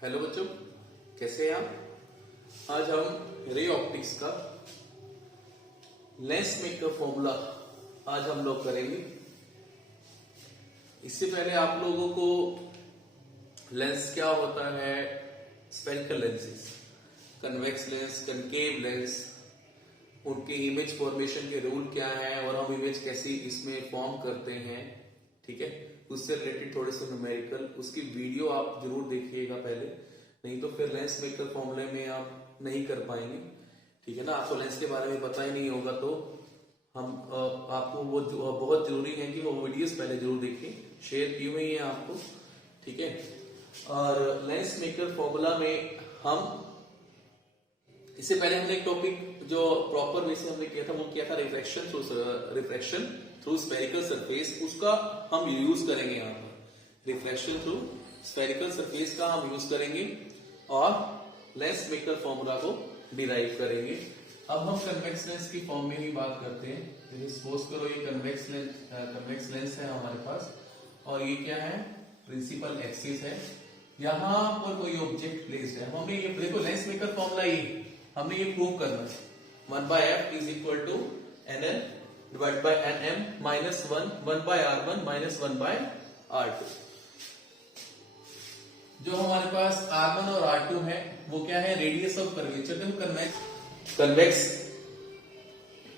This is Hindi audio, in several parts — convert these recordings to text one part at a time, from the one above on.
हेलो बच्चों, कैसे हैं आप। आज हम रे ऑप्टिक्स का लेंस मेकर फॉर्मूला आज हम लोग करेंगे। इससे पहले आप लोगों को लेंस क्या होता है, spherical lenses, convex lens, concave lens, उनके इमेज फॉर्मेशन के रूल क्या है और हम इमेज कैसी इसमें फॉर्म करते हैं, ठीक है। उससे रिलेटेड थोड़े से न्यूमेरिकल, उसकी वीडियो आप जरूर देखिएगा पहले, नहीं तो फिर लेंस मेकर फॉर्मूले में आप नहीं कर पाएंगे, ठीक है ना। आपको लेंस के बारे में पता ही नहीं होगा तो हम आपको वो बहुत जरूरी है कि वो वीडियोस पहले जरूर देखिए, शेयर की हुई है आपको, ठीक है। और लेंस मेकर फॉर्मूला में हम इससे पहले हमने एक टॉपिक जो प्रॉपर वे से हमने किया था वो किया था रिफ्रैक्शन थ्रू स्फेरिकल सरफेस, उसका हम यूज करेंगे यहाँ पर। रिफ्रैक्शन थ्रू स्फेरिकल सरफेस का हम यूज करेंगे और लेंस मेकर फॉर्मूला को डिराइव करेंगे। अब हम कन्वेक्स लेंस की फॉर्म में ही बात करते हैं। सपोज करो ये कन्वेक्स लेंस है हमारे पास और ये क्या है, प्रिंसिपल एक्सिस है। यहाँ पर कोई ऑब्जेक्ट प्लेस्ड है, हमने ये देखो लेंस मेकर फॉर्मूला ये हमने ये प्रूव करना है। 1/f is equal to NL divide by NM minus 1/R1 minus 1/R2। जो हमारे पास R1 और R2 है वो क्या है, रेडियस ऑफ कर्वेचर। देखो कन्वेक्स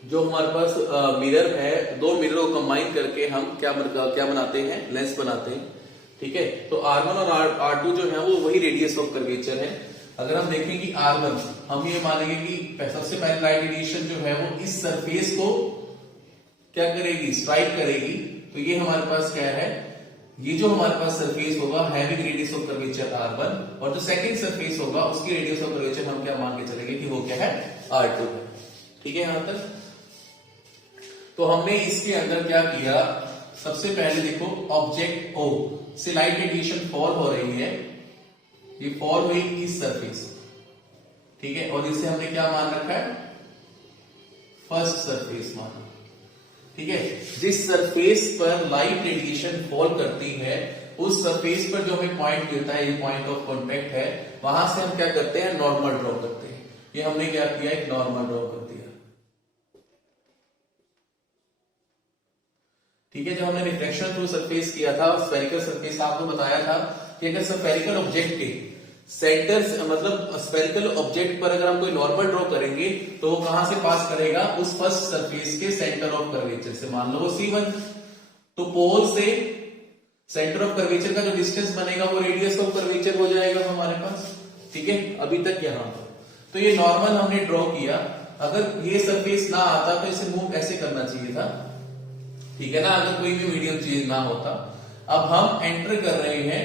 जो हमारे पास मिरर है, दो मिररों को कंबाइन करके हम क्या बनाते हैं, लेंस बनाते हैं, ठीक है। तो R1 और R2 जो है वो वही रेडियस ऑफ कर्वेचर है। अगर हम देखें कि R1, हम ये मानेंगे कि सबसे पहले लाइट रेडिएशन जो है वो इस सरफेस को क्या करेगी, स्ट्राइक करेगी। तो ये हमारे पास क्या है, ये जो हमारे पास सरफेस होगा having radius of curvature R1, और जो सेकंड सरफेस होगा उसकी रेडियस ऑफ कर्वेचर हम क्या मान के चलेंगे कि वो क्या है, R2 है, ठीक है। यहां तक तो हमने इसके अंदर क्या किया, सबसे पहले देखो ऑब्जेक्ट O से लाइट रेडिएशन फॉल हो रही है, ये फॉल हुई इस सरफेस, ठीक है। और इसे हमने क्या मान रखा है, फर्स्ट सरफेस माना, ठीक है। जिस सरफेस पर लाइट रेडिएशन फॉल करती है उस सरफेस पर जो हमें पॉइंट मिलता है, ये पॉइंट ऑफ कांटेक्ट है, वहां से हम क्या करते हैं, नॉर्मल ड्रॉ करते हैं। ये हमने क्या किया, एक नॉर्मल ड्रॉ कर दिया, ठीक है। जब हमने रिफ्लेक्शन थ्रू सरफेस किया था, स्फेरिकल सरफेस, आपको बताया था कि अगर स्फेरिकल ऑब्जेक्ट के सेंटर मतलब स्फेरिकल ऑब्जेक्ट पर अगर हम कोई नॉर्मल ड्रॉ करेंगे तो वो कहां से पास करेगा, उस फर्स्ट सरफेस के सेंटर ऑफ कर्वेचर से। मान लो वो C1, तो पोल से सेंटर ऑफ कर्वेचर का जो डिस्टेंस बनेगा वो रेडियस ऑफ कर्वेचर हो जाएगा हमारे पास, ठीक है। अभी तक यहां पर तो ये नॉर्मल हमने ड्रॉ किया। अगर ये सरफेस ना आता तो इसे मूव ऐसे करना चाहिए था, ठीक है ना, अगर कोई भी मीडियम चेंज ना होता। अब हम एंटर कर रहे हैं,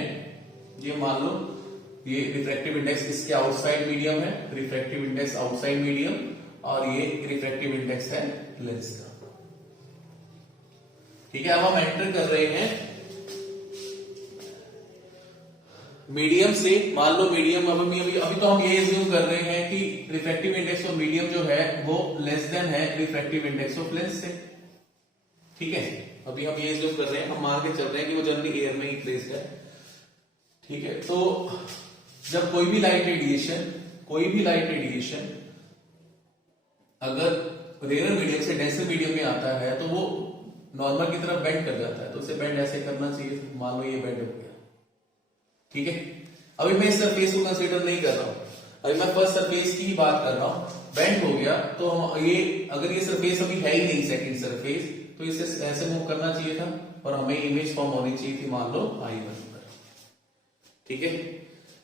ये मान लो ये रिफ्रैक्टिव इंडेक्स इसके आउटसाइड मीडियम है, रिफ्रैक्टिव इंडेक्स आउटसाइड मीडियम, और ये रिफ्रैक्टिव इंडेक्स है लेंस का, ठीक है। अब हम एंटर कर रहे हैं मीडियम से, मान लो मीडियम, अभी तो हम ये एज्यूम कर रहे हैं कि रिफ्रैक्टिव इंडेक्स ऑफ मीडियम जो है वो लेस देन है रिफ्रैक्टिव इंडेक्स ऑफ लेंस से, ठीक है। अभी हम ये एज्यूम कर रहे हैं, हम मान के चल रहे हैं कि वो जनरली एयर में ही प्लेस्ड है, ठीक है। तो जब कोई भी लाइट रेडिएशन अगर रेयर मीडियम से डेंसर मीडियम में आता है तो वो नॉर्मल की तरफ बेंड कर जाता है, तो उसे बेंड ऐसे करना चाहिए। मान लो ये बेंड हो गया, ठीक है। अभी मैं इस सरफेस को कंसीडर नहीं कर रहा हूं, अभी मैं फर्स्ट सरफेस की ही बात कर रहा हूं। बेंड हो गया तो ये अगर ये सरफेस अभी है ही नहीं सेकंड सरफेस, तो इसे ऐसे मूव करना चाहिए था और हमें इमेज फॉर्म होनी चाहिए थी, मान लो I1 पर, ठीक है।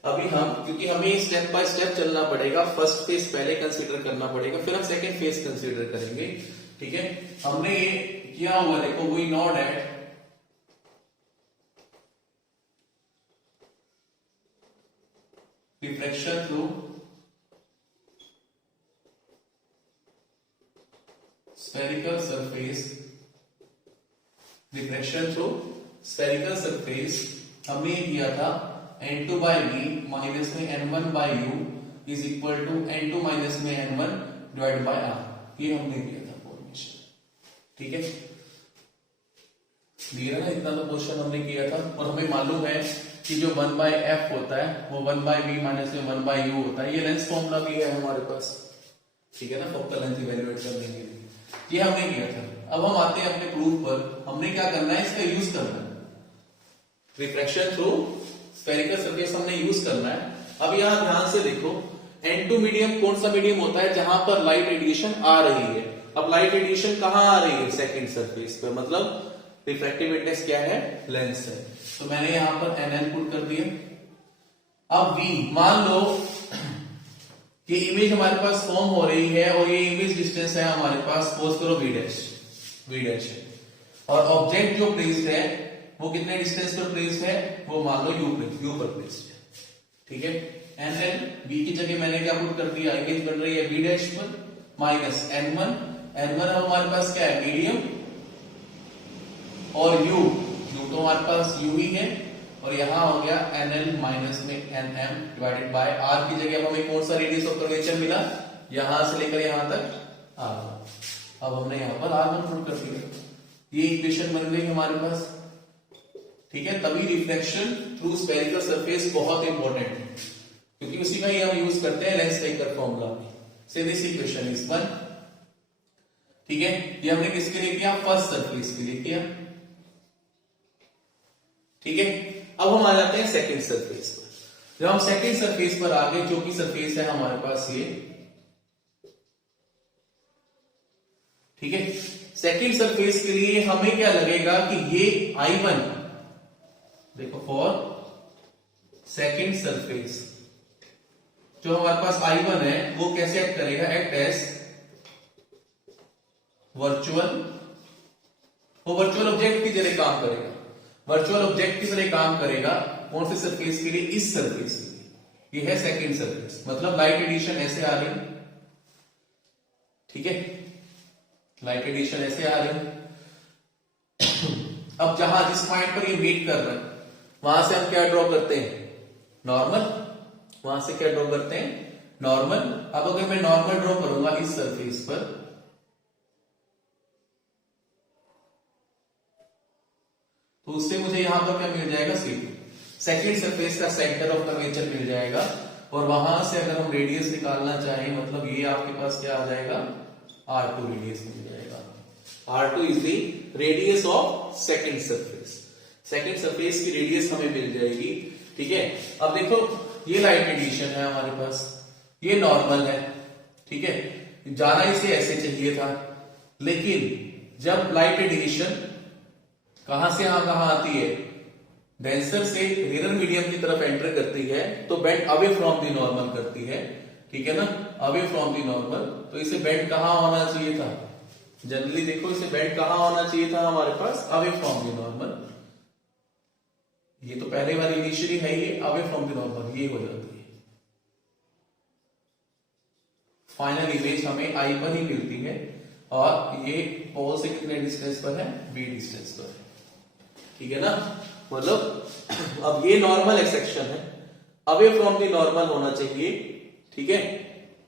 अभी हम, क्योंकि हमें स्टेप बाय स्टेप चलना पड़ेगा, फर्स्ट फेज पहले कंसीडर करना पड़ेगा, फिर हम सेकंड फेज कंसीडर करेंगे, ठीक है। हमने ये किया हुआ, देखो we know that reflection through spherical surface, reflection through spherical surface हमने ये किया था N2 by V माइनस में N1 by U is equal to N2 minus में N1 डिवाइड बाय R, ये हमने किया था फॉर्मेशन, ठीक है। क्लियर है, इतना तो क्वेश्चन हमने किया था। और हमें मालूम है कि जो 1/f होता है वो 1/v माइनस में 1/u होता है। ये लेंस फॉर्मूला भी है हमारे पास, ठीक है ना, फोकल लेंथ इवेल्युएट करने के लिए। ये हमने किया था। अब हम आते हैं अपने प्रूफ पर। हमने क्या करना है, इसका यूज करना है, रिफ्रैक्शन थ्रू स्फेरिकल सरफेस हमने यूज करना है। अब यहां ध्यान से देखो, N2 मीडियम कौन सा मीडियम होता है जहां पर लाइट रेडिएशन आ रही है। अब लाइट रेडिएशन कहां आ रही है, सेकंड सरफेस पर, मतलब रिफ्रैक्टिव इंडेक्स क्या है, लेंस है। तो मैंने यहां पर NL पुट कर दिया। अब V, मान लो कि इमेज हमारे पास फॉर्म हो रही है और ये इमेज डिस्टेंस है हमारे पास, सपोज करो V डैश है, और ऑब्जेक्ट जो प्लेस्ड है वो कितने डिस्टेंस पर प्लेस्ड है, वो मान लो U पर प्लेस्ड है, ठीक है। NL, V की जगह मैंने क्या पुट कर दिया, इमेज बन रही है V डैश पर, माइनस N1 हमारे पास क्या है, मीडियम, और U तो हमारे पास U ही है, और यहां हो गया NL माइनस में NM डिवाइडेड बाय R की जगह अब हमें कौन सा रेडियस ऑफ कर्वेचर मिला, यहां से लेकर यहां तक R। अब हमने यहां पर R1 पुट कर दिया, ये इक्वेशन बन गई हमारे पास, ठीक है। तभी रिफ्लेक्शन थ्रू स्फेरिकल सरफेस बहुत इंपॉर्टेंट है, क्योंकि उसी का ही हम यूज करते हैं लेंस टेकर फॉर्मूला में। से दिस इक्वेशन इज 1, ठीक है। ये हमने किसके लिए किया, फर्स्ट सरफेस के लिए किया, ठीक है। अब हम आ जाते हैं सेकंड सरफेस पर। जब हम सेकंड सरफेस पर आ गए, जो कि सरफेस है हमारे पास ये, ठीक है। सेकंड सरफेस के लिए हमें क्या लगेगा कि ये I1, देखो फॉर सेकंड सरफेस जो हमारे पास I1 है वो कैसे एक्ट करेगा, एक्ट एज वर्चुअल ऑब्जेक्ट की तरह काम करेगा, वर्चुअल ऑब्जेक्ट की तरह काम करेगा। कौन से सरफेस के लिए, इस सरफेस के लिए। ये है सेकंड सरफेस, मतलब लाइट एडिशन ऐसे आ रही, ठीक है, लाइट एडिशन ऐसे आ रही। अब जहां जिस पॉइंट पर ये मीट कर रहा है वहां से हम क्या ड्रॉ करते हैं, नॉर्मल, वहां से क्या ड्रॉ करते हैं, नॉर्मल। अब अगर मैं नॉर्मल ड्रॉ करूंगा इस सरफेस पर, तो उससे मुझे यहां पर क्या मिल जाएगा, C2, सेकंड सरफेस का सेंटर ऑफ कर्वेचर मिल जाएगा। और वहां से अगर हम रेडियस निकालना चाहें, मतलब ये आपके पास क्या आ जाएगा, R2 रेडियस मिल जाएगा। R2 is the radius of second surface, second surface की रेडियस हमें मिल जाएगी, ठीक है। अब देखो ये लाइट रेडिएशन है हमारे पास, ये नॉर्मल है, ठीक है, जाना इसे ऐसे चाहिए था, लेकिन जब लाइट रेडिएशन कहां से कहां आती है, डेंसर से रेयर मीडियम की तरफ एंटर करती है, तो bend away from the normal करती है, ठीक है ना, अवे फ्रॉम द नॉर्मल। तो इसे बेंड कहां होना चाहिए था, जनरली देखो इसे बेंड कहां होना चाहिए था हमारे पास, अवे फ्रॉम द नॉर्मल। ये तो पहले वाली इनिशियली है, ये अवे फ्रॉम द नॉर्मल ये हो जाती है। फाइनल इमेज हमें I पर ही मिलती है, और ये पोल से कितने डिस्टेंस पर है, V डिस्टेंस पर है, ठीक है ना। मतलब अब ये नॉर्मल एक्सेक्शन है, अवे फ्रॉम द नॉर्मल होना चाहिए, ठीक है।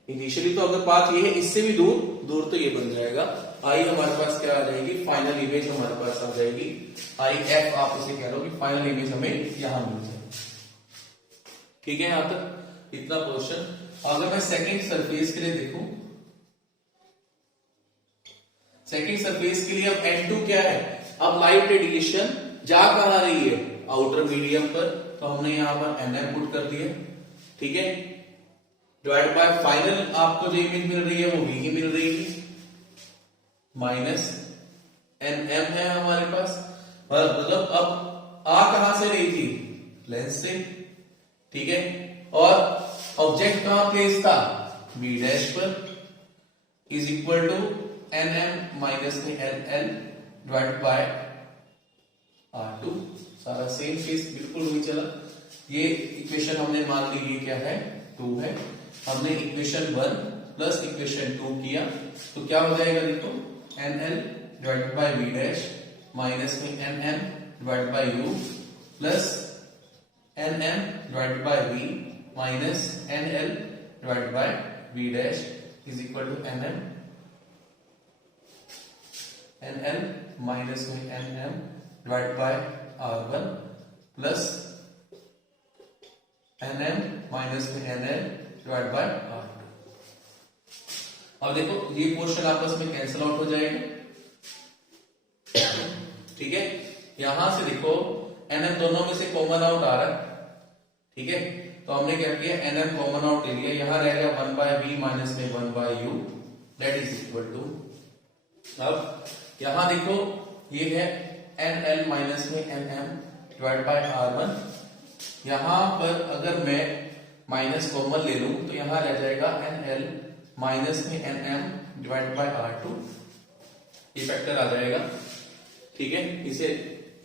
इनिशियली तो अगर पाथ ये है, इससे भी दूर तो ये बन जाएगा। I हमारे पास क्या आ जाएगी, फाइनल इमेज हमारे पास आ जाएगी, IF आप उसे कह लो कि फाइनल इमेज हमें यहां मिल जाएगी, ठीक है। यहां तक इतना पोर्शन। अगर मैं सेकंड सरफेस के लिए देखूं, सेकंड सरफेस के लिए अब N2 क्या है, अब लाइट रेडिएशन जा कहां रही है, आउटर मीडियम पर, तो हमने यहां पर NM पुट कर दिया, ठीक है, डिवाइड बाय फाइनल आपको जो इमेज मिल रही है वो V ही मिल रही है, माइनस NM है हमारे पास। मतलब अब आ कहां से रही थी, लेंस से, ठीक है, और ऑब्जेक्ट कहां प्लेस था, V डैश पर, is equal to NM minus में NL डिवाइड बाय R2, सारा सेम चीज बिल्कुल वही चला। ये इक्वेशन हमने मान ली ये क्या है, 2 है। हमने इक्वेशन 1 प्लस इक्वेशन 2 किया, तो क्या हो जाएगा, देखो NL divide by V dash minus में NM divide by U plus NM divide by V minus NL divide by V dash is equal to NL minus में NM divide by R1 plus N M minus में N L divide by are two. अब देखो ये पोर्शन आपस में कैंसिल आउट हो जाएगा, ठीक है। यहां से देखो एन एम दोनों में से कॉमन आउट आ रहा है, ठीक है। तो हमने क्या किया, एन एम कॉमन आउट ले लिया, यहां रह गया 1 बाय वी माइनस में 1 by U that is equal to, अब यहां देखो ये है एन एल माइनस में N M divide by are one. यहां पर अगर मैं माइनस कॉमन ले लूं तो यहां रह जाएगा एन एल माइनस में N M divide by are two, ये फैक्टर आ जाएगा, ठीक है। इसे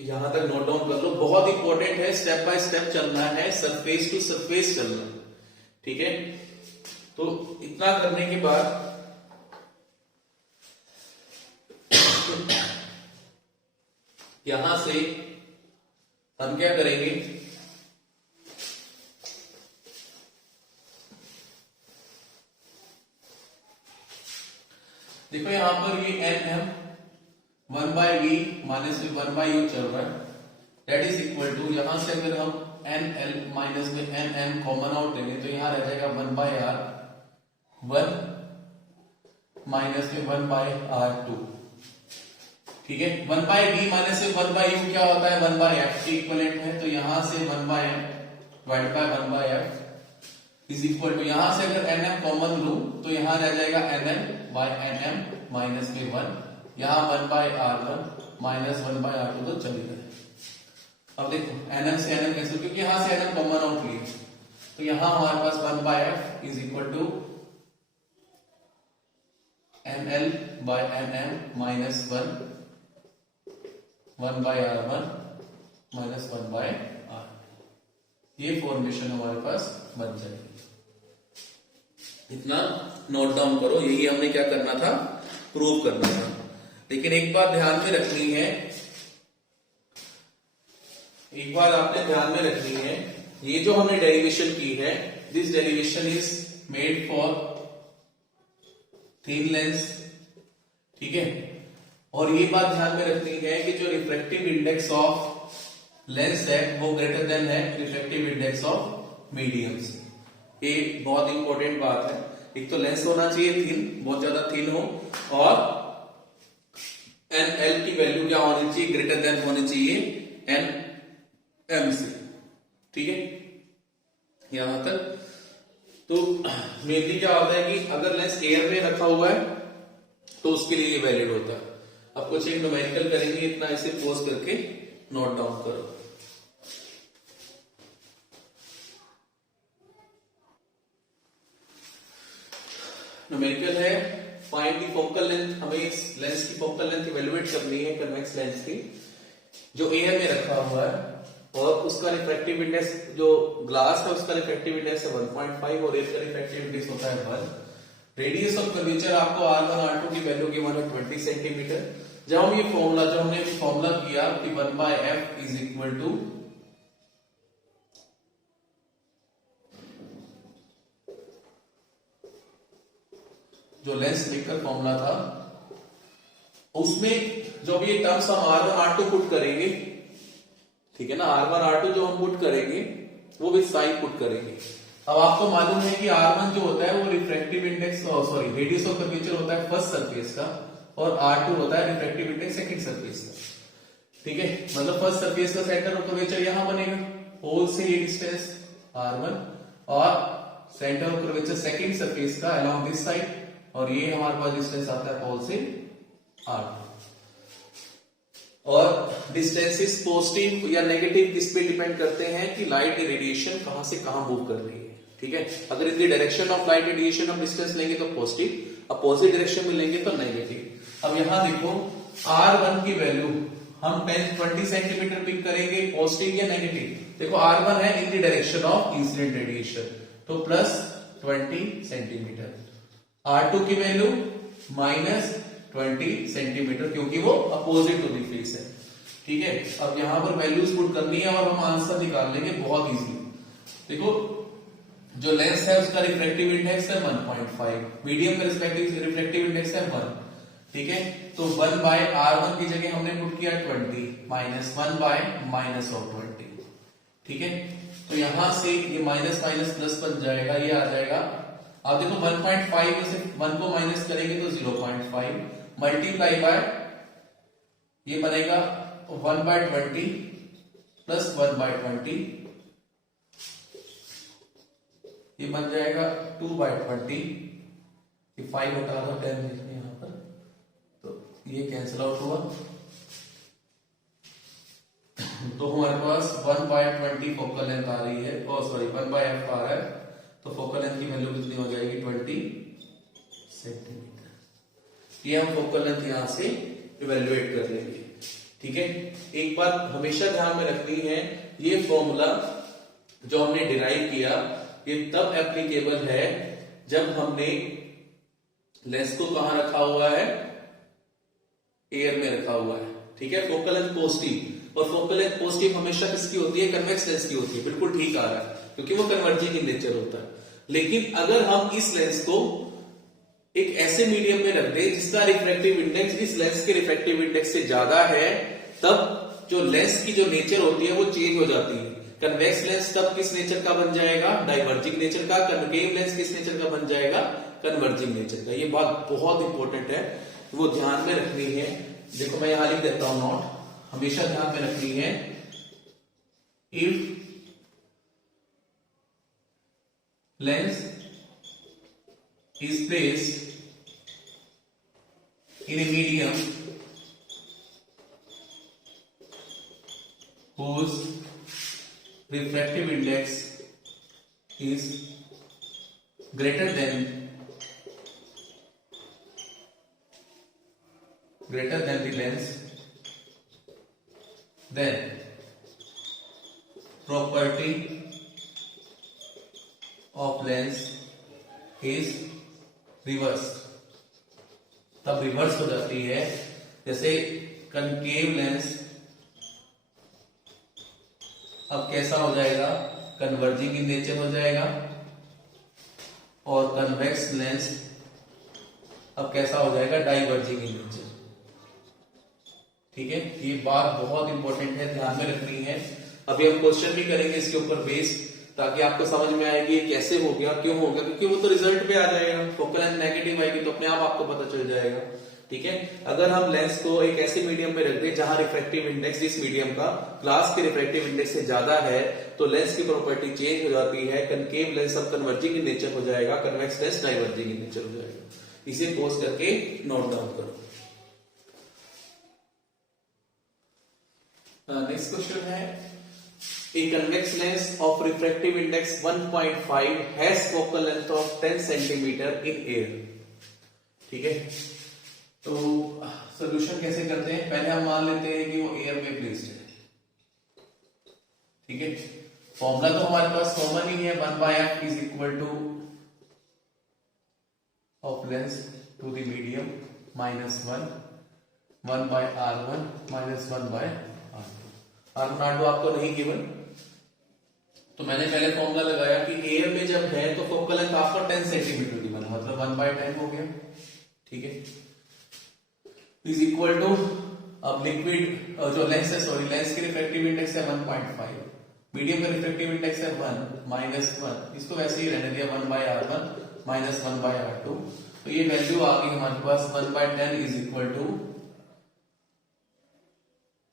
यहां तक नोट डाउन कर लो, बहुत इंपॉर्टेंट है, स्टेप बाय स्टेप चलना है, सरफेस टू सरफेस चलना है, ठीक है। तो इतना करने के बाद यहां से हम क्या करेंगे, देखो यहां पर ये N M 1 by V minus में 1 बाय यू चल रहा है, दैट इज इक्वल टू, यहां से अगर हम एन एल माइनस में एन एम कॉमन आउट लेंगे तो यहां रह जाएगा 1 बाय आर 1 माइनस में 1 बाय आर टू, ठीक है। 1 बाय वी माइनस में 1 बाय यू क्या होता है, 1 बाय एफ के इक्विवेलेंट है, तो यहां से 1 by f divide by 1 by f is equal to, यहां से अगर एन एम कॉमन लूं तो यहां रह जाएगा n m by n M minus में 1, यहां 1 by are one minus 1 by are two तो चली गए। अब देखो एन एम से एन एम कैंसिल, क्योंकि यहां से एन एम कॉमन आउट लिए, तो यहां हमारे पास 1 by f is equal to n l by n M minus 1 by are one minus 1 by r, ये फॉर्मेशन हमारे पास बन जाएगी। इतना नोट डाउन करो, यही हमने क्या करना था, प्रूव करना था। लेकिन एक बात ध्यान में रखनी है, एक बात आपने ध्यान में रखनी है, ये जो हमने डेरिवेशन की है, this derivation is made for thin lens, ठीक है। और ये बात ध्यान में रखनी है कि जो रिफ्रैक्टिव इंडेक्स ऑफ लेंस है वो ग्रेटर देन है रिफ्रैक्टिव इंडेक्स ऑफ मीडियम से। ये बहुत इंपॉर्टेंट बात है, एक तो लेंस होना चाहिए थिन, बहुत ज्यादा थिन हो, और एन एल की वैल्यू क्या होनी चाहिए, ग्रेटर देन होनी चाहिए एन एम से, ठीक है। यहां तक तो मेनली क्या होता है कि अगर लेंस एयर में रखा हुआ है तो उसके लिए ये वैलिड होता है। अब कुछ एक न्यूमेरिकल करेंगे, इतना इसे पॉज करके नोट डाउन करो। न्यूमेरिकल है, फाइंड द फोकल लेंथ, हमें इस लेंस की फोकल लेंथ इवैल्यूएट करनी है, कन्वेक्स लेंस की, जो एयर में रखा हुआ है, और उसका रिफ्रैक्टिव इंडेक्स, जो ग्लास है उसका रिफ्रैक्टिव इंडेक्स है 1.5 और एयर का रिफ्रैक्टिव इंडेक्स होता है 1। रेडियस ऑफ कर्वेचर आपको R1 R2 की वैल्यू गिवन है 20 सेंटीमीटर। जब हम ये फॉर्मूला, जो हमने फॉर्मूला किया कि 1 by f is equal to जो लेंस मेकर फॉर्मूला था, उसमें जो भी ये टर्म्स हम R1 R2 पुट करेंगे, ठीक है ना, R1 R2 जो हम पुट करेंगे वो भी साइन पुट करेंगे। अब आपको मालूम है कि R1 जो होता है वो refractive index, sorry radius of curvature होता है फर्स्ट सरफेस का, और R2 होता है रिफ्रैक्टिव इंडेक्स सेकंड सरफेस का, ठीक है। मतलब फर्स्ट सरफेस का सेंटर ऑफ कर्वेचर यहां बनेगा, होल से ये डिस्टेंस R1, और centre of curvature second surface का अलोंग दिस साइड, और ये हमारे पास डिस्टेंस आता है होल से R2। और डिस्टेंसेस पॉजिटिव या नेगेटिव किस पे डिपेंड करते हैं कि लाइट रेडिएशन कहां से कहां मूव कर रही है, ठीक है। अगर in the direction of light radiation हम डिस्टेंस लेंगे तो पॉजिटिव, अपोजिट डायरेक्शन में लेंगे तो नेगेटिव। अब यहां देखो R1 की वैल्यू हम 20 सेंटीमीटर पिक करेंगे, पॉजिटिव या नेगेटिव। देखो R1 है in the direction of incident radiation, तो प्लस 20 सेंटीमीटर। R2 की वैल्यू माइनस 20 सेंटीमीटर, क्योंकि वो अपोजिट टू द फेस है, ठीक है। अब यहां पर वैल्यूज पुट करनी है और हम आंसर निकाल लेंगे बहुत इजी। देखो जो लेंस है उसका रिफ्रैक्टिव इंडेक्स है 1.5, मीडियम का रिफ्रैक्टिव इंडेक्स है 1, ठीक है। तो 1 बाय R1 की जगह हमने पुट किया 20 माइनस 1 बाय माइनस ऑफ 20, ठीक है। तो तो यहां से ये माइनस माइनस प्लस बन जाएगा, ये आ जाएगा। आप देखो 1.5 में से 1 को माइनस करेंगे तो 0.5 मल्टीप्लाई बाय ये बनेगा 1/20 प्लस 1/20, ये बन जाएगा 2/20। ये 5 हटा दो 10 लिखने यहां पर, तो ये कैंसिल आउट हुआ। तो हमारे पास 1/20 फोकल लेंथ आ रही है, सॉरी 1/f आ रहा है, तो फोकल लेंथ की वैल्यू कितनी हो जाएगी 20 सेंटीमीटर। ये हम फोकल लेंथ यहां से इवेल्युएट कर लेंगे। ठीक है, एक बात हमेशा ध्यान में रखनी है, ये फॉर्मूला जो हमने डिराइव किया ये तब एप्लीकेबल है जब हमने लेंस को कहां रखा हुआ है, एयर में रखा हुआ है। ठीक है, फोकल लेंथ पॉजिटिव, और फोकल लेंथ पॉजिटिव हमेशा किसकी होती है, कन्वेक्स लेंस की होती है। बिल्कुल ठीक आ रहा है क्योंकि वो कन्वर्जिंग इन नेचर होता है। लेकिन अगर हम इस लेंस को एक ऐसे मीडियम में रख दे जिसका रिफ्रैक्टिव इंडेक्स इस लेंस के रिफ्रैक्टिव इंडेक्स से ज्यादा है, तब जो लेंस की जो नेचर होती है वो चेंज हो जाती है। कन्वेक्स लेंस तब किस नेचर का बन जाएगा, डाइवर्जिंग नेचर का। कनकेव लेंस किस नेचर का बन जाएगा, कन्वर्जिंग नेचर का। ये बात बहुत इंपॉर्टेंट है, वो ध्यान में रखनी है। देखो मैं यहां लिख देता हूं नोट, हमेशा ध्यान में रखनी है। If lens is placed in a medium whose refractive index is greater than the lens, then property of lens is reverse. तब रिवर्स हो जाती है, जैसे कनकेव लेंस अब कैसा हो जाएगा, कन्वर्जिंग इन नेचर हो जाएगा, और कन्वेक्स लेंस अब कैसा हो जाएगा, डाइवर्जिंग इन नेचर। ठीक है, ये बात बहुत इंपॉर्टेंट है, ध्यान में रखनी है। अभी हम क्वेश्चन भी करेंगे इसके ऊपर बेस, ताकि आपको समझ में आएगी ये कैसे हो गया, क्यों हो गया, क्योंकि वो तो रिजल्ट पे आ जाएगा। फोकल लेंथ नेगेटिव आएगी तो अपने आप आपको पता चल जाएगा। ठीक है, अगर हम लेंस को एक ऐसे मीडियम में रख दें जहां रिफ्रैक्टिव इंडेक्स इस मीडियम का ग्लास के रिफ्रैक्टिव इंडेक्स से ज्यादा है, तो लेंस की प्रॉपर्टी चेंज हो जाती है। कनकेव लेंस अब कन्वर्जिंग इन नेचर हो जाएगा, convex lens diverging in nature हो जाएगा। इसे पोज करके नोट डाउन करो। नेक्स्ट क्वेश्चन है, A convex lens of refractive index 1.5 has focal length of 10 cm in air। ठीक है, तो सॉल्यूशन कैसे करते हैं, पहले हम मान लेते हैं कि वो एयर में प्लेस्ड है। ठीक है, फॉर्मूला तो हमारे पास कॉमन ही है, 1/f is equal to of lens to the medium minus 1/r1 minus 1/r2। r1 आपको नहीं गिवन, तो मैंने पहले फॉर्मूला लगाया कि एयर में जब है तो फोकल लेंथ आपको 10 सेंटीमीटर की बना, मतलब 1/10 हो गया। ठीक है, इज इक्वल टू, अब लिक्विड जो लेंस है, सॉरी लेंस की रिफ्रैक्टिव इंडेक्स है 1.5, मीडियम का रिफ्रैक्टिव इंडेक्स है 1 माइनस 1, इसको वैसे ही रहने दिया 1/r1 माइनस 1/r2। तो ये वैल्यू आ गई हमारे पास 1/10 इज इक्वल टू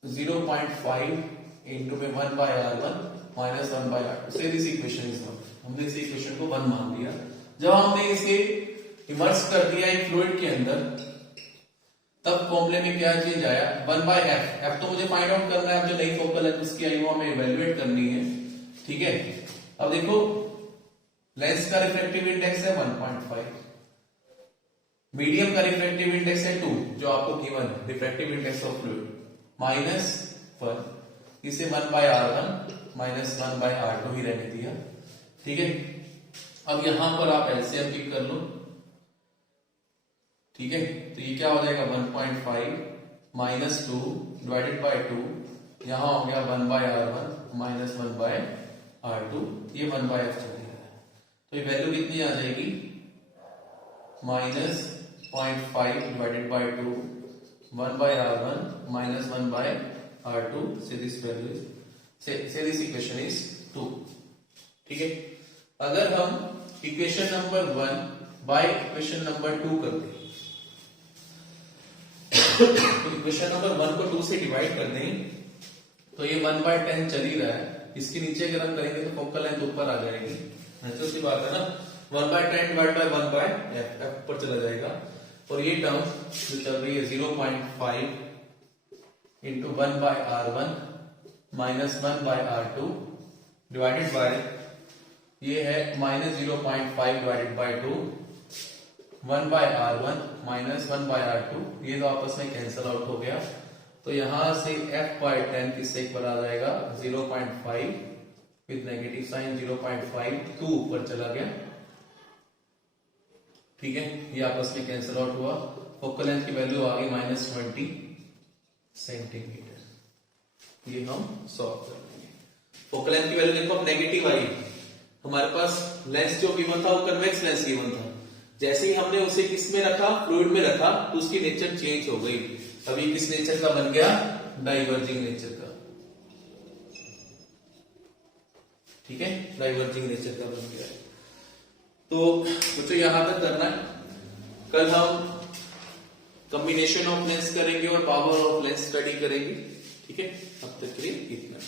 0.5 इंटू में 1/r1 माइनस 1/r2 से दिस इक्वेशन इज 1। हमने इस इक्वेशन को 1 मान लिया। जब हमने इसे इमर्स कर दिया एक फ्लूइड के अंदर, तब फॉर्मूले में क्या चेंज आया, 1/f। f तो मुझे फाइंड आउट करना है, अब जो नई फोकल लेंथ उसकी आई वो हमें इवैल्यूएट करनी है। ठीक है, अब देखो लेंस का रिफ्रैक्टिव इंडेक्स है 1.5, मीडियम का रिफ्रैक्टिव इंडेक्स है 2 जो आपको गिवन है, refractive index of fluid minus 1, इसे 1/r1 माइनस 1/r2 ही रहने दिया। ठीक है, अब यहां पर आप एलसीएम पिक कर लो। ठीक है, तो ये क्या हो जाएगा 1.5 माइनस 2 डिवाइडेड बाय 2, यहां हो गया 1/r1 माइनस 1/r2, ये 1/f चल रहा है। तो ये वैल्यू कितनी आ जाएगी, minus 0.5 divided by 2, 1/r1 minus 1/r2, say this value is, say this equation is 2। ठीक है। अगर हम equation number 1 by equation number 2 करते हैं तो इक्वेशन नंबर 1 को 2 से डिवाइड कर दें तो ये 1/10 चल ही रहा है, इसके नीचे अगर हम करेंगे तो फोकल लेंथ ऊपर आ जाएगी, तो सी बात है ना, 1/10 डिवाइड बाय 1/f ऊपर चला जाएगा और ये टर्म जो चल रही है 0.5 into 1/r1 minus 1/r2 divided by ये है -0.5 divided by 2 1/r1 minus 1/r2, ये तो आपस में कैंसल आउट हो गया, तो यहां से f/10 किससे ऊपर आ जाएगा 0.5 विद नेगेटिव साइन 0.5 2 ऊपर चला गया, ठीक है, ये आपस में कैंसल आउट हुआ, फोकल लेंथ की वैल्यू आ गई -20 सेंटीमीटर। ये हम सॉल्व कर लेंगे। फोकल लेंथ की वैल्यू देखो अब नेगेटिव आई, हमारे पास लेंस जो गिवन था वो कन्वेक्स लेंस गिवन था, जैसे ही हमने उसे किस में रखा, फ्लूइड में रखा, तो उसकी नेचर चेंज हो गई, अभी किस नेचर का बन गया, डाइवर्जिंग नेचर का, ठीक है, डाइवर्जिंग नेचर का बन गया। तो मुझे यहां तक करना है, कल हम कॉम्बिनेशन ऑफ लेंस करेंगे और पावर ऑफ लेंस स्टडी करेंगे, ठीक है, अब तक के लिए इतना।